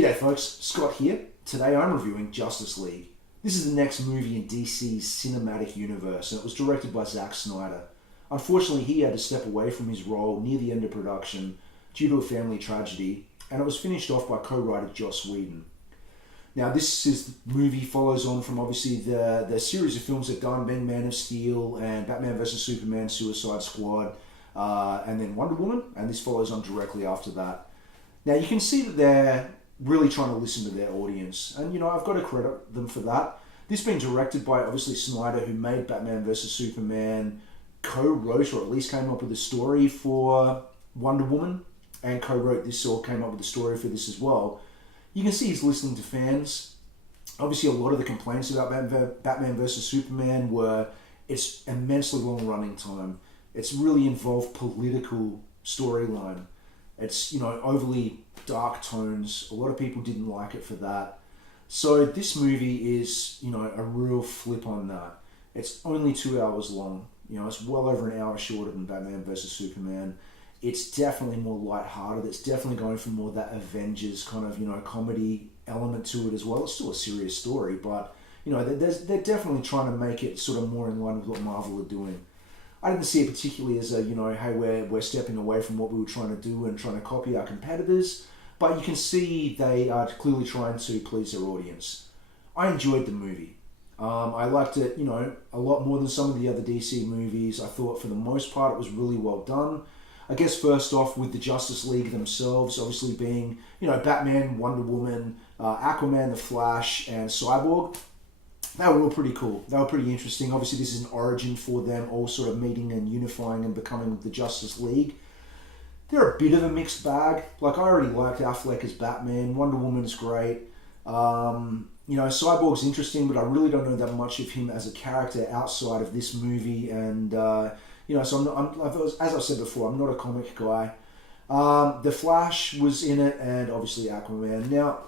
G'day folks, Scott here. Today I'm reviewing Justice League. This is the next movie in DC's cinematic universe, and it was directed by Zack Snyder. Unfortunately, he had to step away from his role near the end of production due to a family tragedy, and it was finished off by co-writer Joss Whedon. Now, this movie follows on from obviously the series of films that done, being Man of Steel and Batman vs Superman, Suicide Squad, and then Wonder Woman, and this follows on directly after that. Now, you can see that they're really trying to listen to their audience, and I've got to credit them for that. This being directed by obviously Snyder, who made Batman vs Superman, co-wrote or at least came up with a story for Wonder Woman, and co-wrote this or came up with a story for this as well. You can see he's listening to fans. Obviously, a lot of the complaints about Batman vs Superman were it's immensely long running time. It's really involved political storyline. It's overly dark tones. A lot of people didn't like it for that. So this movie is a real flip on that. It's only 2 hours long. It's well over an hour shorter than Batman vs Superman. It's definitely more lighthearted. It's definitely going for more that Avengers kind of comedy element to it as well. It's still a serious story, but they're definitely trying to make it sort of more in line with what Marvel are doing. I didn't see it particularly as a hey, we're stepping away from what we were trying to do and trying to copy our competitors, but you can see they are clearly trying to please their audience. I enjoyed the movie. I liked it, a lot more than some of the other DC movies. I thought for the most part it was really well done. I guess first off with the Justice League themselves, obviously being, Batman, Wonder Woman, Aquaman, The Flash, and Cyborg. They were all pretty cool. They were pretty interesting. Obviously this is an origin for them all sort of meeting and unifying and becoming the Justice League. They're a bit of a mixed bag. Like, I already liked Affleck as Batman. Wonder Woman's great. Cyborg's interesting, but I really don't know that much of him as a character outside of this movie. And, so as I've said before, I'm not a comic guy. The Flash was in it, and obviously Aquaman. Now,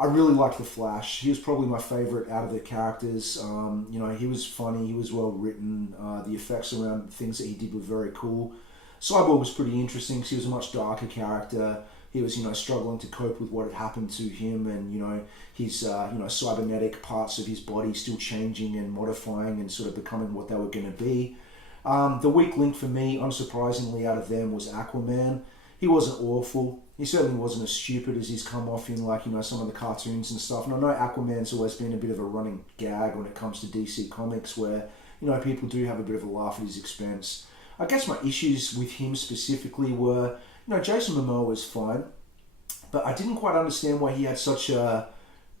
I really liked The Flash. He was probably my favourite out of the characters. He was funny, he was well written. The effects around things that he did were very cool. Cyborg was pretty interesting because he was a much darker character. He was, struggling to cope with what had happened to him, and, his, cybernetic parts of his body still changing and modifying and sort of becoming what they were going to be. The weak link for me, unsurprisingly, out of them was Aquaman. He wasn't awful. He certainly wasn't as stupid as he's come off in, some of the cartoons and stuff. And I know Aquaman's always been a bit of a running gag when it comes to DC Comics, where, people do have a bit of a laugh at his expense. I guess my issues with him specifically were, Jason Momoa was fine, but I didn't quite understand why he had such a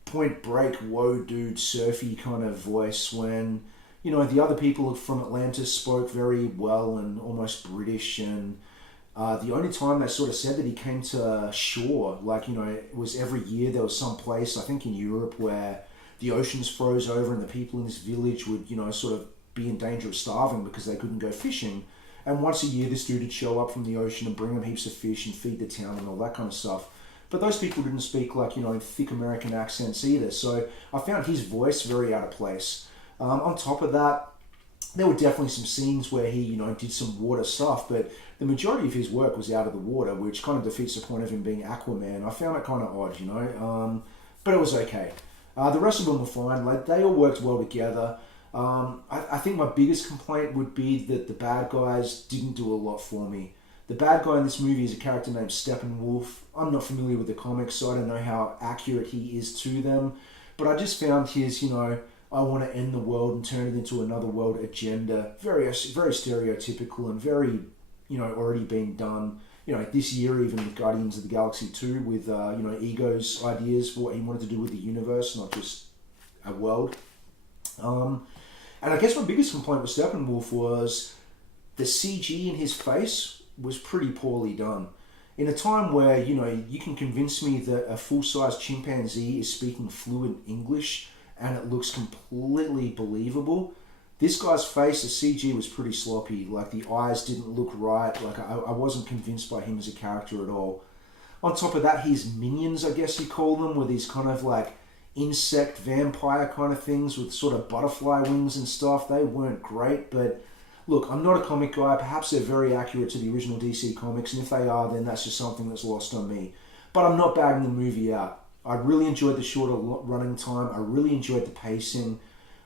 point break, whoa dude, surfy kind of voice when, the other people from Atlantis spoke very well and almost British, and the only time they sort of said that he came to shore, it was every year there was some place, I think in Europe, where the oceans froze over and the people in this village would, sort of be in danger of starving because they couldn't go fishing. And once a year, this dude would show up from the ocean and bring them heaps of fish and feed the town and all that kind of stuff. But those people didn't speak in thick American accents either. So I found his voice very out of place. On top of that, there were definitely some scenes where he, did some water stuff, but the majority of his work was out of the water, which kind of defeats the point of him being Aquaman. I found it kind of odd, but it was okay. The rest of them were fine. They all worked well together. I think my biggest complaint would be that the bad guys didn't do a lot for me. The bad guy in this movie is a character named Steppenwolf. I'm not familiar with the comics, so I don't know how accurate he is to them, but I just found his, I want to end the world and turn it into another world agenda very stereotypical and very, already been done. This year even with Guardians of the Galaxy 2 with, Ego's ideas for what he wanted to do with the universe, not just a world. And I guess my biggest complaint with Steppenwolf was the CG in his face was pretty poorly done. In a time where, you can convince me that a full-size chimpanzee is speaking fluent English and it looks completely believable, this guy's face, the CG was pretty sloppy. The eyes didn't look right. I wasn't convinced by him as a character at all. On top of that, his minions, I guess you call them, were these kind of insect vampire kind of things with sort of butterfly wings and stuff. They weren't great, but look, I'm not a comic guy. Perhaps they're very accurate to the original DC comics, and if they are, then that's just something that's lost on me. But I'm not bagging the movie out. I really enjoyed the shorter running time. I really enjoyed the pacing.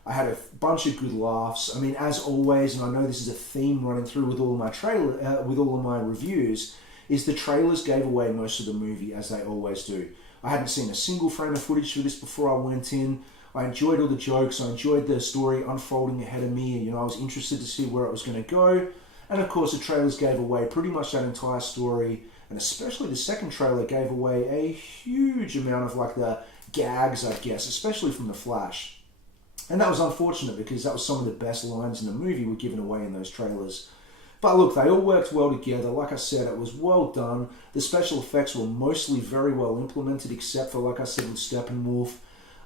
I had a bunch of good laughs. I mean, as always, and I know this is a theme running through with all of my reviews, is the trailers gave away most of the movie, as they always do. I hadn't seen a single frame of footage for this before I went in. I enjoyed all the jokes. I enjoyed the story unfolding ahead of me. You know, I was interested to see where it was going to go. And of course, the trailers gave away pretty much that entire story. And especially the second trailer gave away a huge amount of like the gags, I guess, especially from The Flash. And that was unfortunate because that was some of the best lines in the movie were given away in those trailers. But look, they all worked well together. Like I said, it was well done. The special effects were mostly very well implemented, except for, like I said, with Steppenwolf.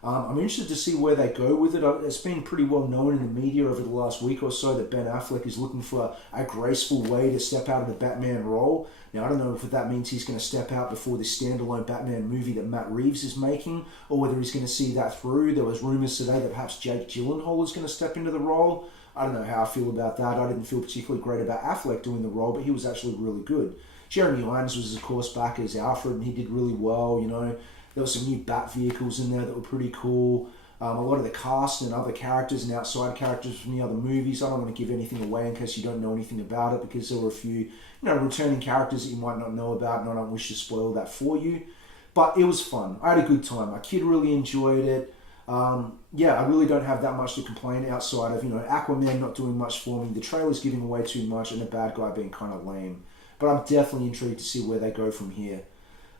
I'm interested to see where they go with it. It's been pretty well known in the media over the last week or so that Ben Affleck is looking for a graceful way to step out of the Batman role. Now, I don't know if that means he's going to step out before the standalone Batman movie that Matt Reeves is making, or whether he's going to see that through. There was rumors today that perhaps Jake Gyllenhaal is going to step into the role. I don't know how I feel about that. I didn't feel particularly great about Affleck doing the role, but he was actually really good. Jeremy Irons was, of course, back as Alfred, and he did really well, you know. There were some new Bat vehicles in there that were pretty cool. A lot of the cast and other characters and outside characters from the other movies. I don't want to give anything away in case you don't know anything about it, because there were a few, returning characters that you might not know about, and I don't wish to spoil that for you. But it was fun. I had a good time. My kid really enjoyed it. I really don't have that much to complain outside of, Aquaman not doing much for me, the trailer's giving away too much, and the bad guy being kind of lame. But I'm definitely intrigued to see where they go from here.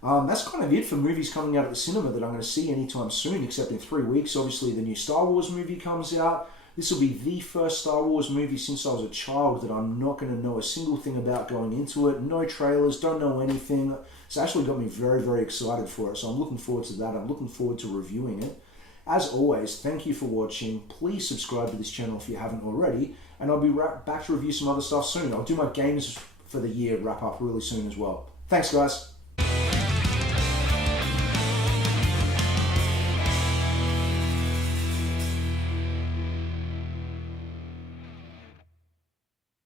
That's kind of it for movies coming out of the cinema that I'm going to see anytime soon, except in 3 weeks. Obviously, the new Star Wars movie comes out. This will be the first Star Wars movie since I was a child that I'm not going to know a single thing about going into it. No trailers, don't know anything. It's actually got me very, very excited for it, so I'm looking forward to that. I'm looking forward to reviewing it. As always, thank you for watching. Please subscribe to this channel if you haven't already, and I'll be back to review some other stuff soon. I'll do my games for the year wrap up really soon as well. Thanks, guys.